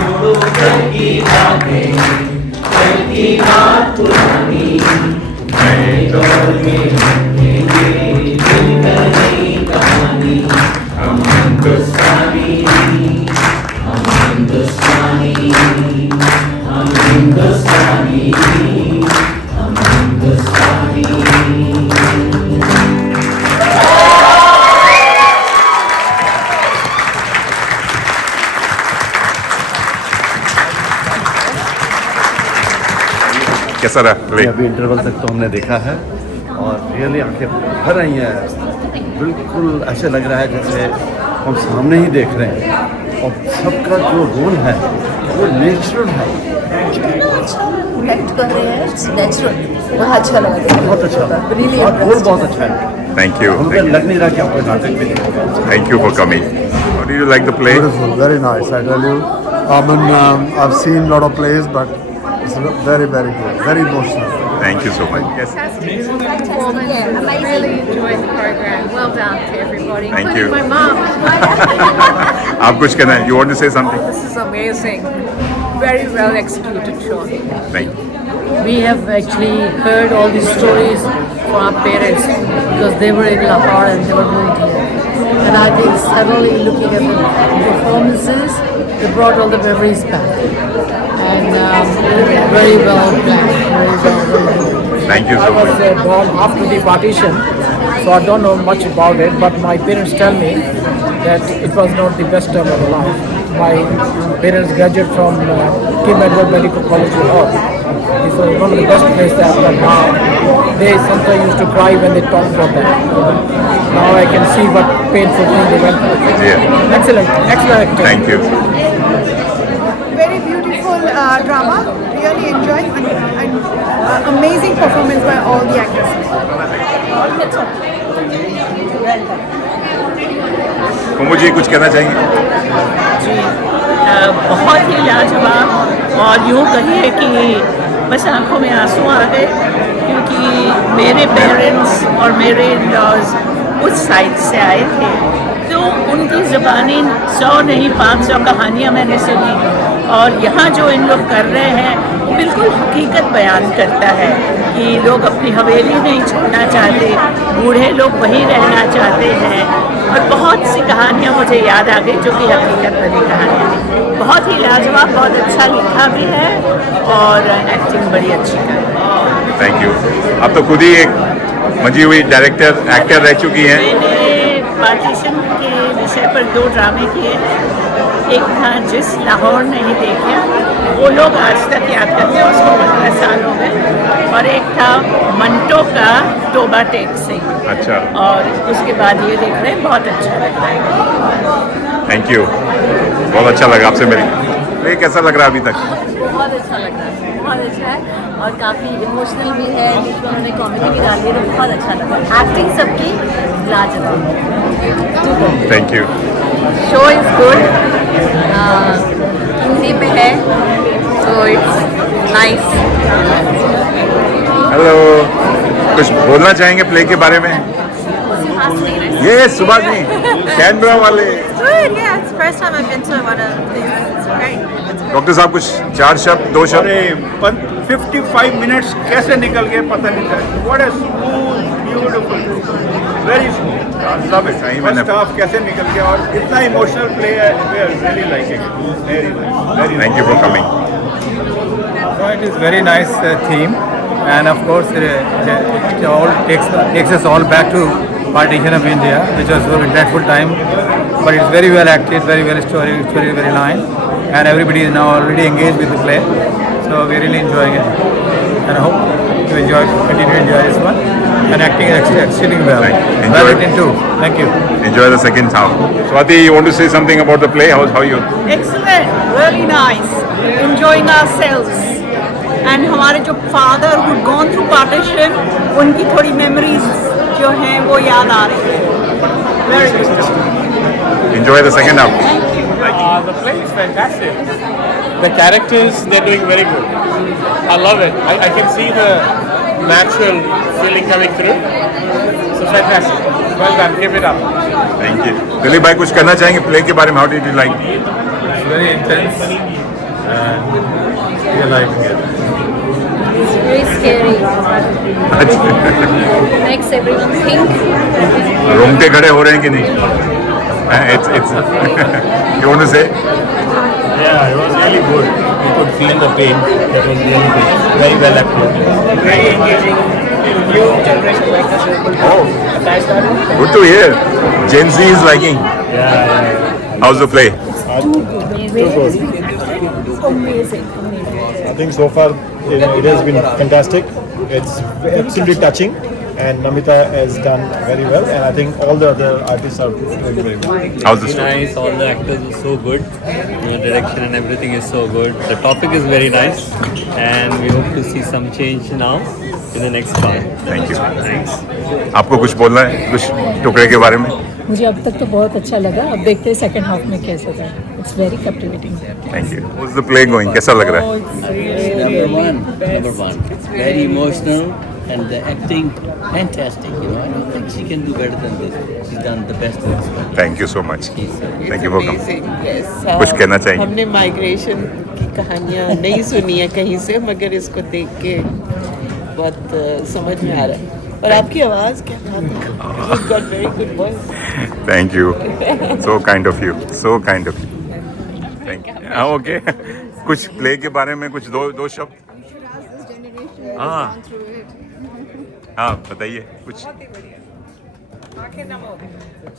छोड़ो कल की बातें, कल की बात पुरानी, नए दौर में लिखेंगे मिलकर नई कहानी। हम हिंदुस्तानी, हम हिंदुस्तानी, हम हिंदुस्तानी, हम हिंदुस्तानी। कैसा रहा? अभी इंटरवल तक तो हमने देखा है और रियली आंखें भर रही हैं। बिल्कुल ऐसे लग रहा है जैसे हम सामने ही देख रहे हैं और सबका जो रोल है वो नेचुरल है। इतना अच्छा एक्ट कर रहे हैं, इट्स नेचुरल। बहुत अच्छा लगा, बहुत अच्छा रियली और रोल बहुत अच्छा है। थैंक यू, हमको लग नहीं रहा कि आपको नाटक भी नहीं होगा। Thank you for coming. How do you like the play? Beautiful, very nice. I tell you, I've seen a lot of plays, but it's very, very good, very emotional. Thank you so much. Yes. Really enjoyed the program. Well done to everybody, Thank including you. my mum. आप कुछ कहना है? You want to say something? This is amazing. Very well executed show. Thank you. We have actually heard all these stories from our parents because they were in Lahore and they were moved here. And I think suddenly looking at the performances, they brought all the memories back. And very well planned, very well. Thank you I so was much. born after the partition, so I don't know much about it, but my parents tell me that it was not the best time of my life. My parents graduated from King Edward Medical College, Lahore. This was one of the best places I've done now. They sometimes used to cry when they talk about that. Now I can see what painful thing they went through. Yeah. Excellent, excellent acting. Thank you. Very beautiful drama, really enjoyed and amazing performance by all the actors. कुमु जी कुछ कहना चाहेंगे? जी बहुत ही लाजवाब और यूँ कहिए कि बस आंखों में आंसू आ गए क्योंकि मेरे पेरेंट्स और मेरे इन-लॉज उस साइड से आए थे तो उनकी ज़बानी 100 नहीं 500 कहानियाँ मैंने सुनी और यहाँ जो इन लोग कर रहे हैं वो बिल्कुल हकीकत बयान करता है कि लोग अपनी हवेली नहीं छोड़ना चाहते, बूढ़े लोग वहीं रहना चाहते हैं और बहुत सी कहानियाँ मुझे याद आ गई जो कि हकीकत बनी कहानियाँ थी। बहुत ही लाजवाब, बहुत अच्छा लिखा भी है और एक्टिंग बड़ी अच्छी कर रहे हैं। Thank you. आप तो खुद ही एक मंजी हुई डायरेक्टर एक्टर रह चुकी हैं। मैंने पार्टीशन के विषय पर 2 ड्रामे किए। एक था जिस लाहौर नहीं देखे, वो लोग आज तक याद करते हैं, उसको 15 साल हो गए। और एक था मंटो का तोबा टेक सिंह। अच्छा। और उसके बाद ये देख रहे हैं, बहुत अच्छा लग रहा है। थैंक यू, बहुत अच्छा लगा आपसे मिलकर। ये कैसा लग रहा है अभी तक? बहुत अच्छा लग रहा है, बहुत अच्छा है और काफ़ी इमोशनल भी है। बीच में उन्होंने कॉमेडी भी डाली है तो बहुत अच्छा लगा। एक्टिंग सबकी लाजवाब। Thank you. Show is good, Hindi में है तो इट्स नाइस। हेलो, कुछ बोलना चाहेंगे प्ले के बारे में? ये सुभाषिनी कैनबरा वाले। First time I've been to one of these. It's great. Doctor साहब कुछ 4 शब्द 2 शब्द? 55 मिनट्स कैसे निकल गए पता नहीं चला। What a smooth, beautiful, very smooth. Love it. सही मैंने First half कैसे निकल गया और इतना इमोशनल प्ले है। We are really liking it. Very nice. Very nice. Thank you for coming. So it is very nice theme, and of course it all takes us all back to partition of India, which was a very dreadful time. But it's very well acted, very well story, it's very very line, and everybody is now already engaged with the play. So we're really enjoying it, and I hope you continue to enjoy this one. And acting exceedingly well. Enjoy. Well written too. Thank you. Enjoy the second half. Swati, you want to say something about the play? How you? Excellent, really nice, enjoying ourselves. And हमारे जो father who gone through partition, उनकी थोड़ी memories जो हैं वो याद आ रही हैं। Very good. Enjoy the second half. The play is fantastic. The characters, they're doing very good. I love it. I can see the natural feeling coming through. So fantastic. Well done. Keep it up. Thank you. Dilip भाई कुछ करना चाहेंगे play के बारे में? How did you like? It's very intense. and we are liking it. It's very scary. Makes everyone think. रोंगटे खड़े हो रहे हैं कि नहीं? It's you want to say? Yeah, it was really good. You could feel the pain. That was really good. Very well acted. Very engaging. New generation like us. Oh, good to hear. Gen Z is liking. Yeah. How's the play? Amazing. I think so far it has been fantastic. It's absolutely touching, and Namita has done very well. And I think all the other artists are doing very well. How's the story? Nice, all the actors are so good. The direction and everything is so good. The topic is very nice, and we hope to see some change now in the next part. Thank you. Thanks. आपको कुछ बोलना है कुछ टुकड़े के बारे में? मुझे अब तक तो बहुत अच्छा लगा. अब देखते हैं सेकंड हाफ में कैसा था. It's very captivating. Thank you. How's the play going? कैसा लग रहा है? Number one. It's very emotional and the acting fantastic. You know, I don't think she can do better than this. She's done the best of this one. Thank you so much. Thank you for coming. कुछ कहना चाहिए? हमने migration की कहानियाँ नहीं सुनी है कहीं से, मगर इसको देख के बहुत समझ में आ रहा है. और आपकी आवाज़ क्या बात है. You've got very good voice. Thank you. So kind of you. So kind of you. Thank you. हाँ okay. कुछ प्ले के बारे में कुछ दो शब्द. हाँ. हाँ बताइए कुछ.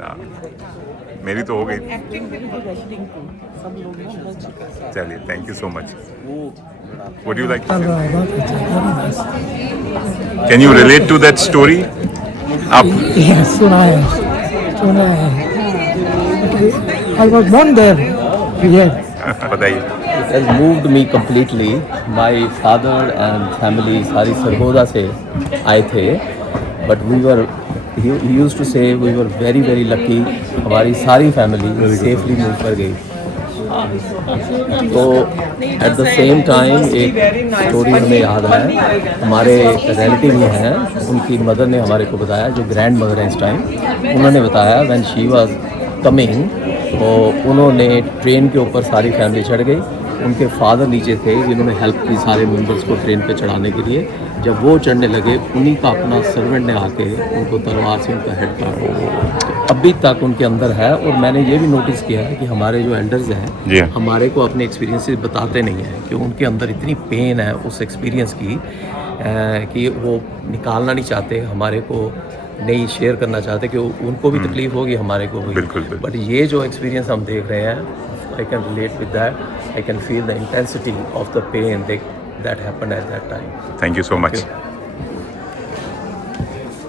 हाँ. मेरी तो हो गई. चलिए thank you so much. What do you like to say? Can you relate to that story? आप सुना है. I was born there. Yeah. बताइए. It has moved me completely. My father and family सारी सरगोदा से आए थे, but he used to say we were very very lucky. हमारी सारी फैमिली सेफली मूव कर गई. तो एट द सेम टाइम एक स्टोरी हमें याद है. हमारे रिलेटिव ही हैं, उनकी मदर ने हमारे को बताया, जो ग्रैंड मदर हैं इस टाइम, उन्होंने बताया व्हेन शी वाज कमिंग, तो उन्होंने ट्रेन के ऊपर सारी फैमिली चढ़ गई. उनके फादर नीचे थे जिन्होंने हेल्प की सारे मेंबर्स को ट्रेन पे चढ़ाने के लिए. जब वो चढ़ने लगे, उन्हीं का अपना सर्वेंट ने आके उनको तलवार से उनका हेड काटा. अभी तक उनके अंदर है. और मैंने ये भी नोटिस किया है कि हमारे जो एल्डर्स हैं हमारे को अपने एक्सपीरियंसेस बताते नहीं हैं कि उनके अंदर इतनी पेन है उस एक्सपीरियंस की कि वो निकालना नहीं चाहते, हमारे को नहीं शेयर करना चाहते कि उनको भी तकलीफ होगी, हमारे को भी. बट ये जो एक्सपीरियंस हम देख रहे हैं, I can relate with that. I can feel the intensity of the pain that happened at that time. Thank you so much.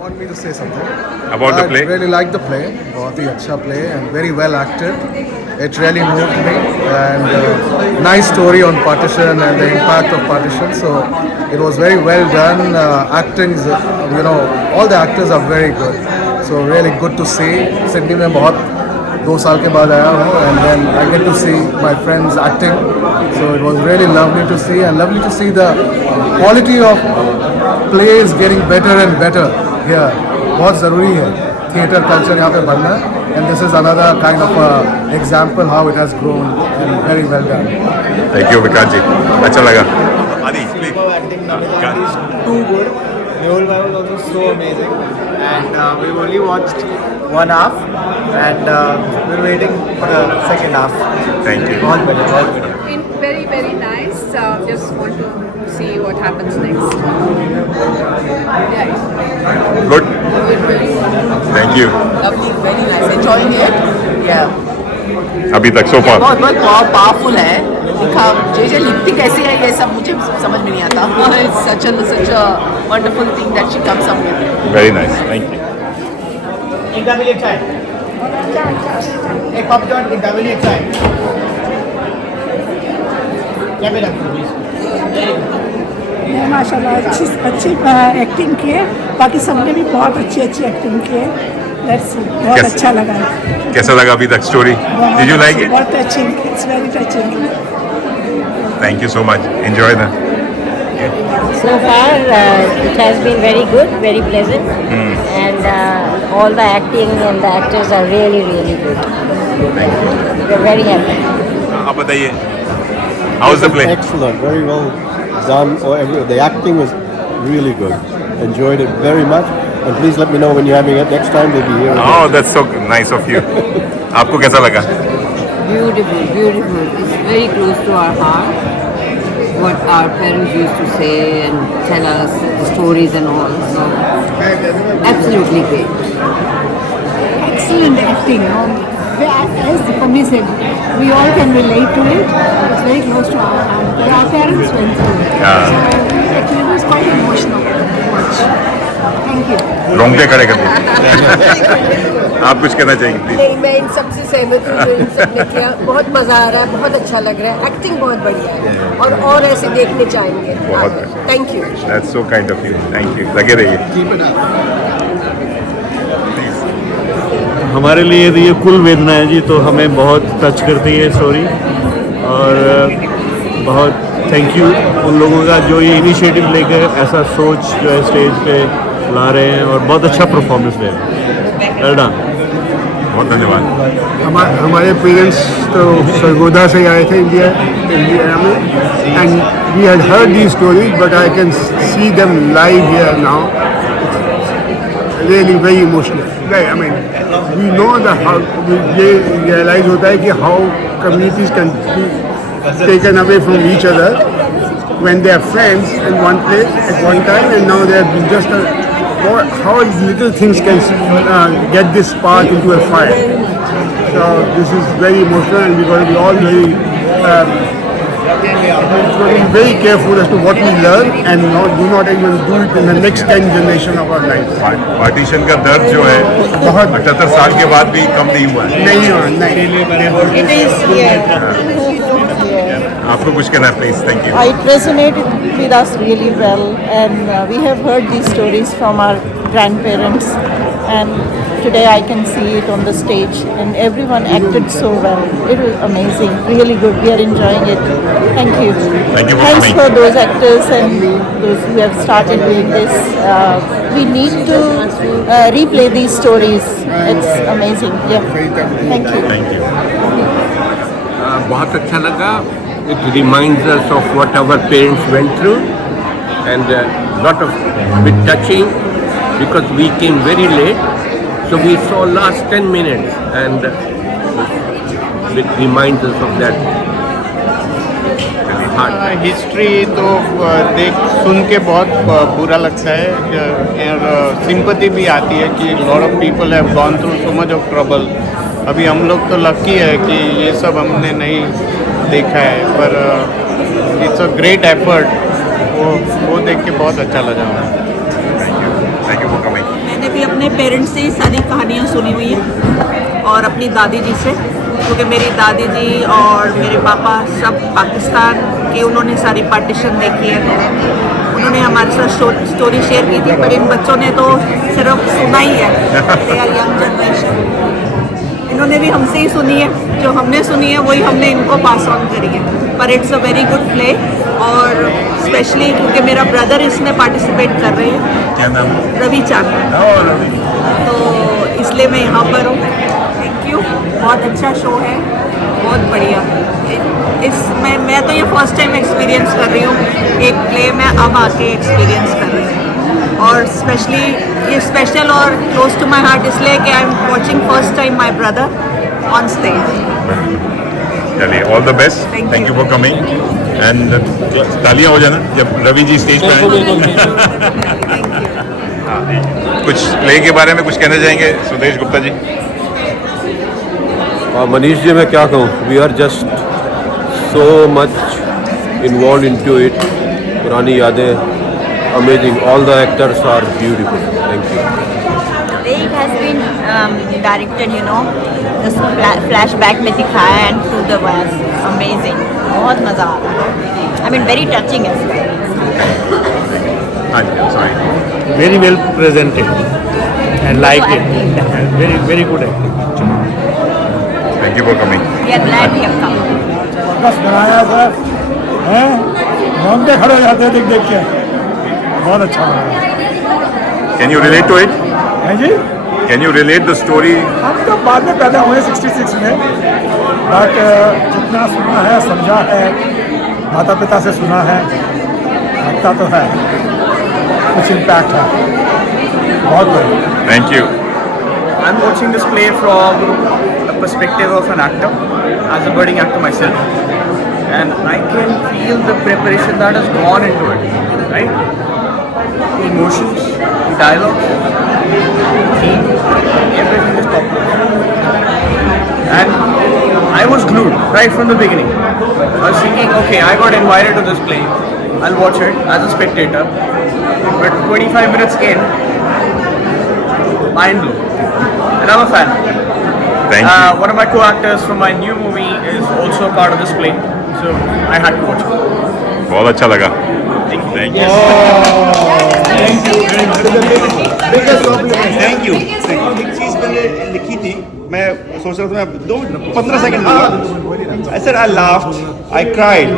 Want me to say something about the play? I really like the play. बहुत ही अच्छा play and very well acted. It really moved me, and nice story on partition and the impact of partition. So it was very well done. Acting's, all the actors are very good. So really good to see. Sydney में बहुत 2 साल के बाद आया हूँ, and then I get to see my friends acting. So it was really lovely to see, and lovely to see the quality of plays getting better and better here. बहुत ज़रूरी है theatre culture यहाँ पे बढ़ना, and this is another kind of example how it has grown, and very well done. Thank you विकास जी. अच्छा लगा. Adi, please. Too good. Mehul bhai was also so amazing, and we've only watched one half, and we're waiting for the second half. Thank you. All better. Very, very nice. Just want to see what happens next. Good. Thank you. Lovely, very nice. Enjoying it. Yeah. अभी तक so far. बहुत powerful है. लिखा जे लिखती कैसे है ये सब मुझे समझ में नहीं आता. It's such a wonderful thing that she comes up with. Very nice. Thank you. इनका भी अच्छा है. एक पॉपकॉर्न इनका भी अच्छा है. क्या भी रखो प्लीज. माशाल्लाह अच्छी एक्टिंग की है. बाकी सबने भी बहुत अच्छी एक्टिंग की है. बहुत अच्छा लगा. कैसा लगा अभी तक story? Did you like it? बहुत touching. It's very touching. Thank you so much. Enjoy that. So far, it has been very good, very pleasant, and all the acting and the actors are really, really good. We're very happy. आप बताइए. How's the play? Excellent, very well done. The acting was really good. Enjoyed it very much. And please let me know when you're having it next time. We'll be here. Oh, that's so nice of you. आपको कैसा लगा? Beautiful, beautiful. It's very close to our heart. What our parents used to say and tell us, the stories and all. So, absolutely great. Excellent acting. As Pami said, we all can relate to it. It's very close to our heart. Our parents went through it. Yeah. So it was quite emotional to watch. Thank you. रोंगटे खड़े कर दिए। आप कुछ कहना चाहेंगे please? नहीं, मैं इन सबसे सहमत हूँ जो इन सब ने किया। बहुत मज़ा आ रहा है, बहुत अच्छा लग रहा है, एक्टिंग बहुत बढ़िया है और ऐसे देखने चाहेंगे। Thank you. That's so kind of you. Thank you. लगे रहिए। हमारे लिए ये कुल वेदना है जी, तो हमें बहुत टच करती है स्टोरी और बहुत थैंक यू उन लोगों का जो ये इनिशिएटिव लेकर ऐसा सोच जो है स्टेज पे ला रहे हैं और बहुत अच्छा परफॉर्मेंस दे रहे हैं। Well done. बहुत धन्यवाद। हमारे पेरेंट्स तो सरगोदा से आए थे इंडिया में and we had heard the stories but I can see them live here now really very emotional. I mean we know the how ये रियलाइज होता है कि how communities can be taken away from each other when they are friends in one place at one time and now they are just how little things can get this spark into a fire. So this is very emotional and we've got to be all very careful as to what we learn and do not even do it in the next 10 generation of our lives. Partition का दर्द जो है 78 साल के बाद भी कम नहीं हुआ है। नहीं हुआ, नहीं। आपको कुछ कहना है please? Thank you. It resonated with us really well, and we have heard these stories from our grandparents, and today I can see it on the stage, and everyone acted so well. It was amazing, really good. We are enjoying it. Thank you. Thank you for Thanks coming. for those actors and those who have started doing this. We need to replay these stories. It's amazing. Yeah. Thank you. Thank you. बहुत अच्छा लगा. It reminds us of what our parents went through, and lot of bit touching because we came very late, so we saw last 10 minutes, and it reminds us of that. History तो सुन के बहुत बुरा लगता है और sympathy भी आती है कि lot of people have gone through so much of trouble. अभी हम लोग तो लकी है कि ये सब हमने नहीं देखा है, पर इट्स अ ग्रेट एफर्ट. वो देख के बहुत अच्छा लगा. Thank you for coming. मैंने भी अपने पेरेंट्स से सारी कहानियाँ सुनी हुई हैं और अपनी दादी जी से, क्योंकि मेरी दादी जी और मेरे पापा सब पाकिस्तान के, उन्होंने सारी पार्टीशन देखी है. उन्होंने हमारे साथ स्टोरी शेयर की थी, पर इन बच्चों ने तो सिर्फ सुना ही है. They are young generation. इन्होंने भी हमसे ही सुनी है, जो हमने सुनी है वही हमने इनको पास ऑन करी है. पर it's a very good play, और स्पेशली क्योंकि मेरा ब्रदर इसमें पार्टिसिपेट कर रहे हैं. क्या नाम? रवि चांद. तो इसलिए मैं यहाँ पर हूँ. Thank you. बहुत अच्छा शो है, बहुत बढ़िया. मैं तो ये फर्स्ट टाइम एक्सपीरियंस कर रही हूँ एक प्ले में, अब आके एक्सपीरियंस कर रही हूँ. और स्पेशली ये स्पेशल और क्लोज टू माई हार्ट इसलिए कि I am watching first time my brother on stage. चलिए, all the best. Thank you for coming. And तालियां हो जाना जब रवि जी स्टेज पे आए. कुछ प्ले के बारे में कुछ कहना चाहेंगे सुदेश गुप्ता जी? मनीष जी, मैं क्या कहूँ, we are just so much involve into it. पुरानी यादें, amazing. All the actors are beautiful. Thank you. The way it has been directed, you know, the flashback में दिखाया and through the was amazing. बहुत मज़ा आ रहा है. I mean very touching as well. Sorry. Very well presented and liked it. Very good acting. Thank you for coming. We are glad we have come. बस बनाया sir हैं, रोंगटे खड़े हो जाते हैं देख के. बहुत अच्छा लगा. Can you relate to it? हैं जी? Can you relate the story? हम तो बाद में पैदा हुए 66 में, बट जितना सुना है, समझा है, माता पिता से सुना है, लगता तो है कुछ इम्पैक्ट है, बहुत बढ़िया। Thank you. I'm watching this play from the perspective of an actor, as a budding actor myself, and I can feel the preparation that has gone into it, right? The emotions, the dialogue, the theme, everything is top notch. And I was glued right from the beginning. I was thinking, okay, I got invited to this play, I'll watch it as a spectator, but 25 minutes in, mind blown. And I'm a fan. Thank you. One of my co-actors from my new movie is also a part of this play, so I had to watch it. बहुत अच्छा लगा। Thank you. Thank you. एक चीज़ मैंने लिखी थी, मैं सोच रहा था मैं 15 सेकंड लूँगा। I said I laughed, I cried,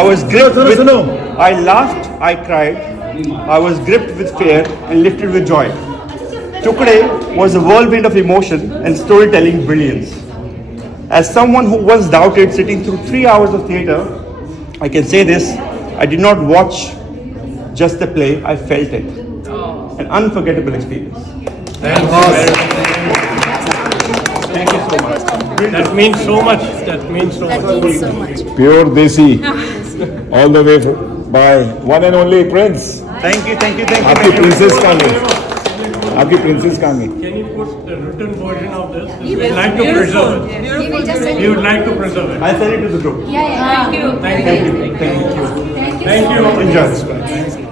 I was gripped with I laughed, I cried, I was gripped with fear and lifted with joy. Tukde was a whirlwind of emotion and storytelling brilliance. As someone who once doubted sitting through 3 hours of theatre, I can say this: I did not watch just the play, I felt it. An unforgettable experience. Thank you so much. That means so much. That means so much. Pure Desi, all the way by one and only Prince. Thank you, thank you, thank you. आपकी princess कहाँ गई? आपकी princess कहाँ गई? Can you put the written version of this? We would like to preserve it. We would like to preserve it. I'll send it to the group. Thank you. Thank you. Thank you. Thank you. Enjoy this.